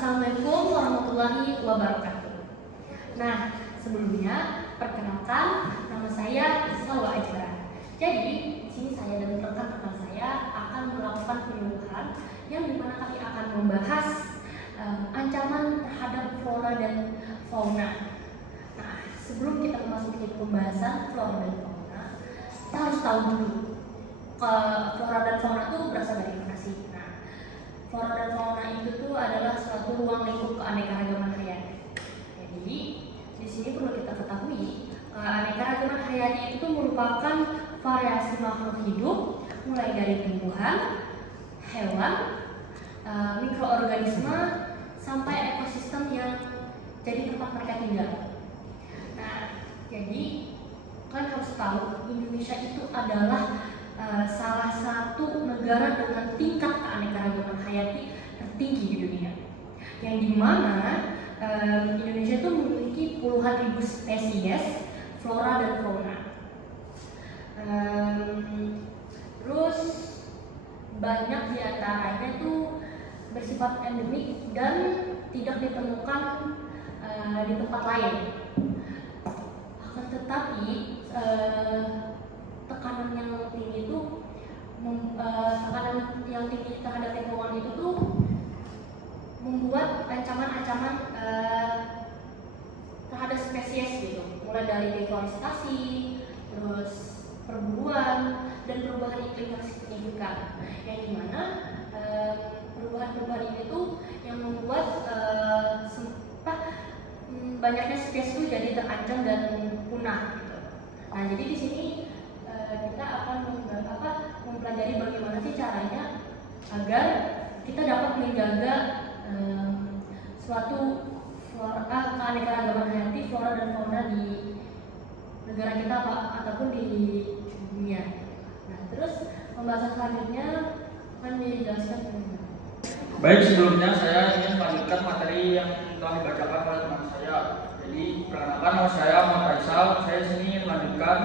Assalamualaikum warahmatullahi wabarakatuh. Nah, sebelumnya perkenalkan, nama saya Salwa Ajra. Jadi, di sini saya dan rekan-rekan saya akan melakukan penyuluhan yang dimana kami akan membahas ancaman terhadap flora dan fauna. Nah, sebelum kita memasuki pembahasan flora dan fauna, kita harus tahu dulu flora dan fauna itu berasal dari mana sih? Nah, flora dan fauna itu tuh adalah suatu ruang lingkup keanekaragaman hayati. Jadi, di sini perlu kita ketahui keanekaragaman hayati itu merupakan variasi makhluk hidup mulai dari tumbuhan, hewan, mikroorganisme sampai ekosistem yang jadi tempat mereka tinggal. Nah, jadi kalian harus tahu Indonesia itu adalah salah satu negara dengan tingkat keanekaragaman hayati tertinggi di dunia, yang dimana Indonesia itu memiliki puluhan ribu spesies flora dan fauna. Terus banyak diantaranya itu bersifat endemik dan tidak ditemukan di tempat lain. Akan tetapi tekanan yang tinggi itu terhadap lingkungan itu tuh membuat ancaman-ancaman terhadap spesies gitu, mulai dari deforestasi, terus perburuan dan perubahan iklim yang signifikan, yang dimana perubahan-perubahan ini tuh yang membuat banyaknya spesies itu jadi terancam dan punah gitu. Nah, jadi di sini kita akan mempelajari bagaimana sih caranya agar kita dapat menjaga suatu keanekaragaman hayati flora dan fauna di negara kita ataupun di dunia. Nah, terus pembahasan selanjutnya akan dijelaskan. Baik, sebelumnya saya ingin melanjutkan materi yang telah dibacakan oleh teman saya. Jadi, perkenalkan, nama saya Muhammad Faisal. Saya di sini melanjutkan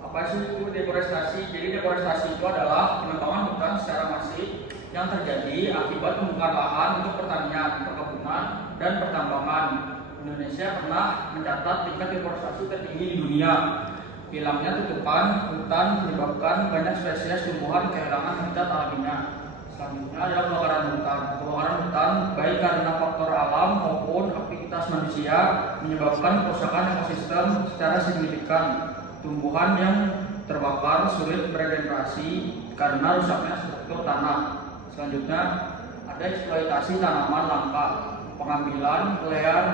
apa sih itu deforestasi. Jadi, deforestasi itu adalah penebangan hutan secara masif yang terjadi akibat pembakaran lahan untuk pertanian, perkebunan, dan pertambangan. Indonesia pernah mencatat tingkat deforestasi tertinggi di dunia. Hilangnya tutupan hutan menyebabkan banyak spesies tumbuhan kehilangan habitat alaminya. Selanjutnya adalah kebakaran hutan. Kebakaran hutan baik karena faktor alam maupun aktivitas manusia menyebabkan kerusakan ekosistem secara signifikan. Tumbuhan yang terbakar sulit beregenerasi karena rusaknya struktur tanah. Selanjutnya ada eksploitasi tanaman langka, pengambilan liar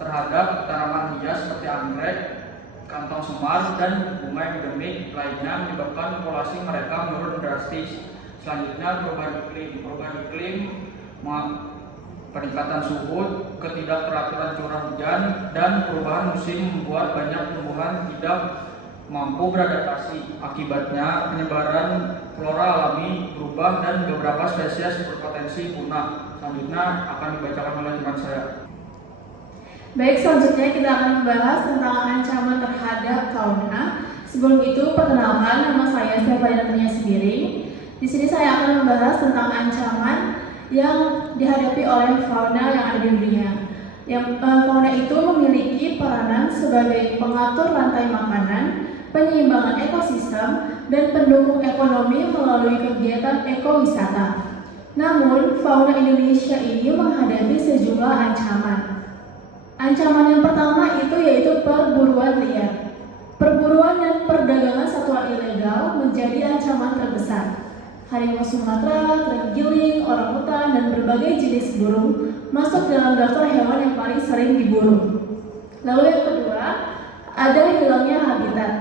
terhadap tanaman hias seperti anggrek, kantong semar, dan bunga endemik lainnya menyebabkan populasi mereka menurun drastis. Selanjutnya perubahan iklim, peningkatan suhu, ketidakteraturan curah hujan, dan perubahan musim membuat banyak tumbuhan tidak mampu beradaptasi. Akibatnya penyebaran flora alami berubah dan beberapa spesies berpotensi punah. Selanjutnya akan dibacakan oleh teman saya. Baik, selanjutnya kita akan membahas tentang ancaman terhadap fauna. Sebelum itu, perkenalkan, nama saya Stefania Tania sendiri. Di sini saya akan membahas tentang ancaman yang dihadapi oleh fauna yang ada di dunia. Fauna itu memiliki peranan sebagai pengatur rantai makanan, penyeimbangan ekosistem, dan pendukung ekonomi melalui kegiatan ekowisata. Namun, fauna Indonesia ini menghadapi sejumlah ancaman. Ancaman yang pertama itu yaitu perburuan liar. Perburuan dan perdagangan satwa ilegal menjadi ancaman terbesar. Harimau Sumatera, terenggiling, orangutan, dan berbagai jenis burung masuk dalam daftar hewan yang paling sering diburu. Lalu yang kedua, ada hilangnya habitat.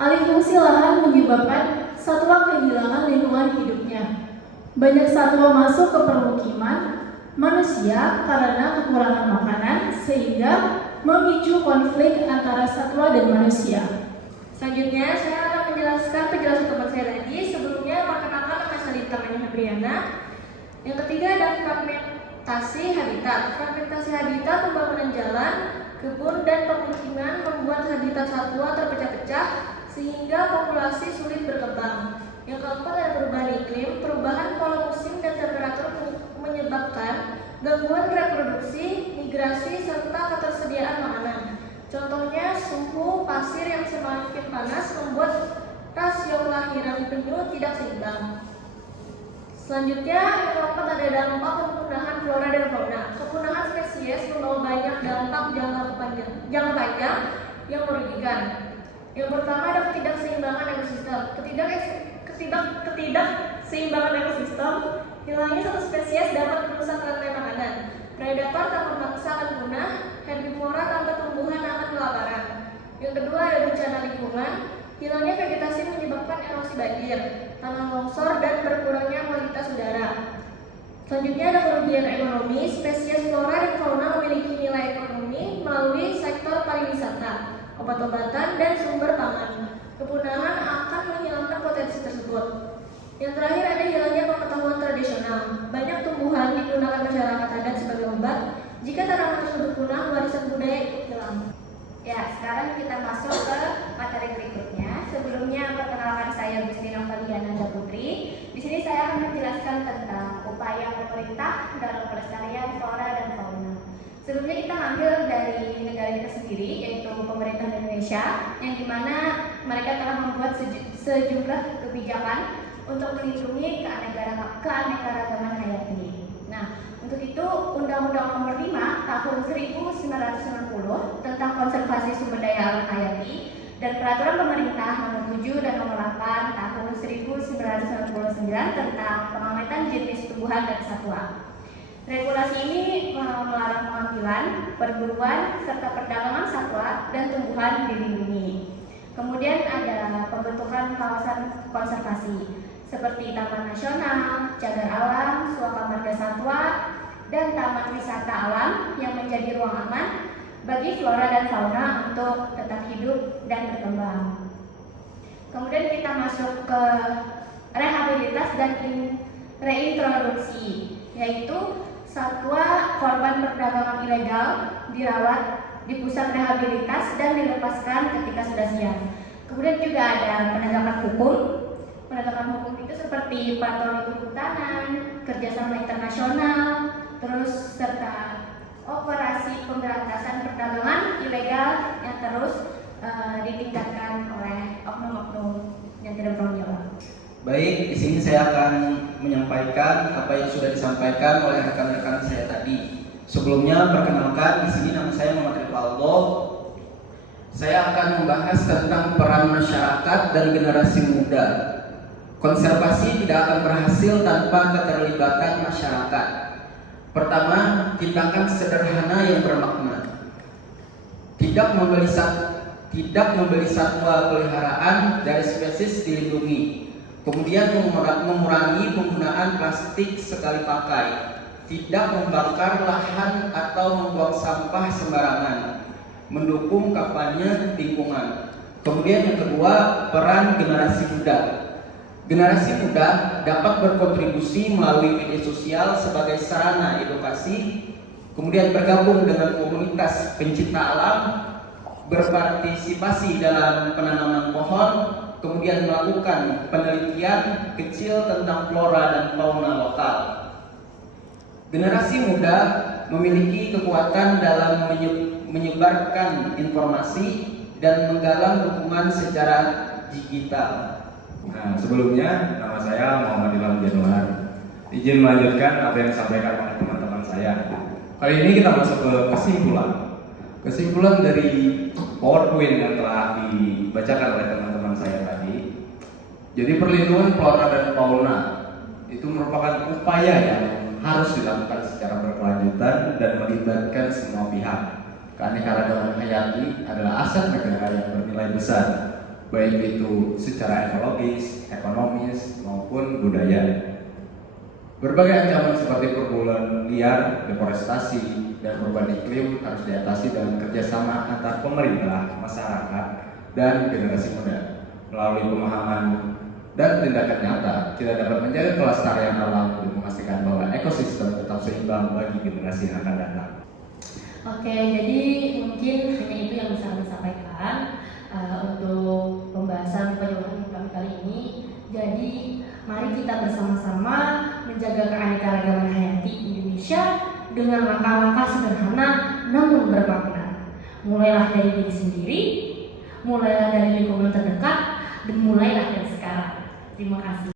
Alih fungsi lahan menyebabkan satwa kehilangan lingkungan hidupnya. Banyak satwa masuk ke permukiman manusia karena kekurangan makanan sehingga memicu konflik antara satwa dan manusia. Selanjutnya saya akan menjelaskan penjelasan teman saya tadi. Sebelumnya perkenalkan, nama saya Lita Febriana. Yang ketiga ada fragmentasi habitat. Fragmentasi habitat pembangunan jalan, kebun, dan pemukiman membuat habitat satwa terpecah-pecah sehingga populasi sulit berkembang. Yang keempat ada perubahan iklim. Perubahan pola musim dan temperatur menyebabkan gangguan reproduksi, migrasi, serta ketersediaan makanan. Contohnya, suhu pasir yang semakin panas membuat rasio kelahiran penyu tidak seimbang. Selanjutnya, yang keempat ada dampak kepunahan flora dan fauna. Kepunahan spesies membawa banyak dampak jangka panjang yang merugikan. Yang pertama ada ketidakseimbangan ekosistem. Ketidakseimbangan ekosistem, hilangnya satu spesies dapat merusak rantai makanan. Predator tanpa mangsa akan punah, herbivora tanpa tumbuhan akan kelaparan. Yang kedua ada bencana lingkungan. Hilangnya vegetasi menyebabkan erosi banjir, tanah longsor, dan berkurangnya kualitas udara. Selanjutnya ada kerugian ekonomi. Spesies flora dan fauna memiliki nilai ekonomi melalui sektor pariwisata, obat-obatan, dan sumber pangan. Kepunahan akan menghilangkan potensi tersebut. Yang terakhir ada hilangnya pengetahuan tradisional. Banyak tumbuhan digunakan masyarakat adat sebagai obat. Jika tanaman tersebut punah, warisan budaya ikut hilang. Ya, sekarang kita masuk ke materi berikutnya. Sebelumnya, perkenalkan saya Gustina Valiana Putri. Di sini saya akan menjelaskan tentang upaya pemerintah dalam pelestarian flora dan fauna. Sebelumnya kita ambil dari negara kita sendiri, yaitu pemerintah Indonesia, yang dimana mereka telah membuat sejumlah kebijakan untuk melindungi keanekaragaman hayati. Nah, untuk itu Undang-Undang Nomor 5 Tahun 1990 tentang Konservasi Sumber Daya Alam Hayati dan Peraturan Pemerintah Nomor 7 dan Nomor 8 Tahun 1999 tentang pengamatan jenis tumbuhan dan satwa. Regulasi ini melarang pengambilan, perburuan, serta perdagangan satwa dan tumbuhan dilindungi. Kemudian ada pembentukan kawasan konservasi seperti Taman Nasional, Cagar Alam, Suaka Marga Satwa, dan Taman Wisata Alam yang menjadi ruang aman bagi flora dan fauna untuk tetap hidup dan berkembang. Kemudian kita masuk ke rehabilitas dan reintroduksi, yaitu satwa korban perdagangan ilegal dirawat di pusat rehabilitas dan dilepaskan ketika sudah siap. Kemudian juga ada penegakan hukum. Penegakan hukum itu seperti patroli kehutanan, kerjasama internasional, terus serta operasi pemberantasan perdagangan ilegal yang terus ditingkatkan oleh oknum-oknum yang tidak bertanggung jawab. Baik, di sini saya akan menyampaikan apa yang sudah disampaikan oleh rekan-rekan saya tadi. Sebelumnya, perkenalkan, di sini nama saya Muhammad Rivaldo. Saya akan membahas tentang peran masyarakat dan generasi muda. Konservasi tidak akan berhasil tanpa keterlibatan masyarakat. Pertama, tindakan sederhana yang bermakna. Tidak membeli satwa peliharaan dari spesies dilindungi. Kemudian mengurangi penggunaan plastik sekali pakai. Tidak membakar lahan atau membuang sampah sembarangan. Mendukung kampanye lingkungan. Kemudian yang kedua, peran generasi muda. Generasi muda dapat berkontribusi melalui media sosial sebagai sarana edukasi, kemudian bergabung dengan komunitas pencinta alam, berpartisipasi dalam penanaman pohon, kemudian melakukan penelitian kecil tentang flora dan fauna lokal. Generasi muda memiliki kekuatan dalam menyebarkan informasi dan menggalang dukungan secara digital. Nah, sebelumnya nama saya Muhammad Ilham Januar. Izin melanjutkan apa yang disampaikan oleh teman-teman saya. Kali ini kita masuk ke kesimpulan dari PowerPoint yang telah dibacakan oleh teman-teman saya tadi. Jadi perlindungan flora dan fauna itu merupakan upaya yang harus dilakukan secara berkelanjutan dan melibatkan semua pihak. Keanekaragaman hayati adalah aset negara yang bernilai besar, baik itu secara ekologis, ekonomis, maupun budaya. Berbagai ancaman seperti perburuan liar, deforestasi, dan perubahan iklim harus diatasi dengan kerjasama antar pemerintah, masyarakat, dan generasi muda. Melalui pemahaman dan tindakan nyata, kita dapat menjaga kelestarian alam dan memastikan bahwa ekosistem tetap seimbang bagi generasi yang akan datang. Oke, jadi mungkin hanya itu yang bisa kami sampaikan untuk pembahasan penyuluhan kami kali ini. Jadi mari kita bersama-sama menjaga keanekaragaman hayati Indonesia. Indonesia dengan langkah-langkah sederhana namun bermakna. Mulailah dari diri sendiri, mulailah dari lingkungan terdekat, dan mulailah dari sekarang. Terima kasih.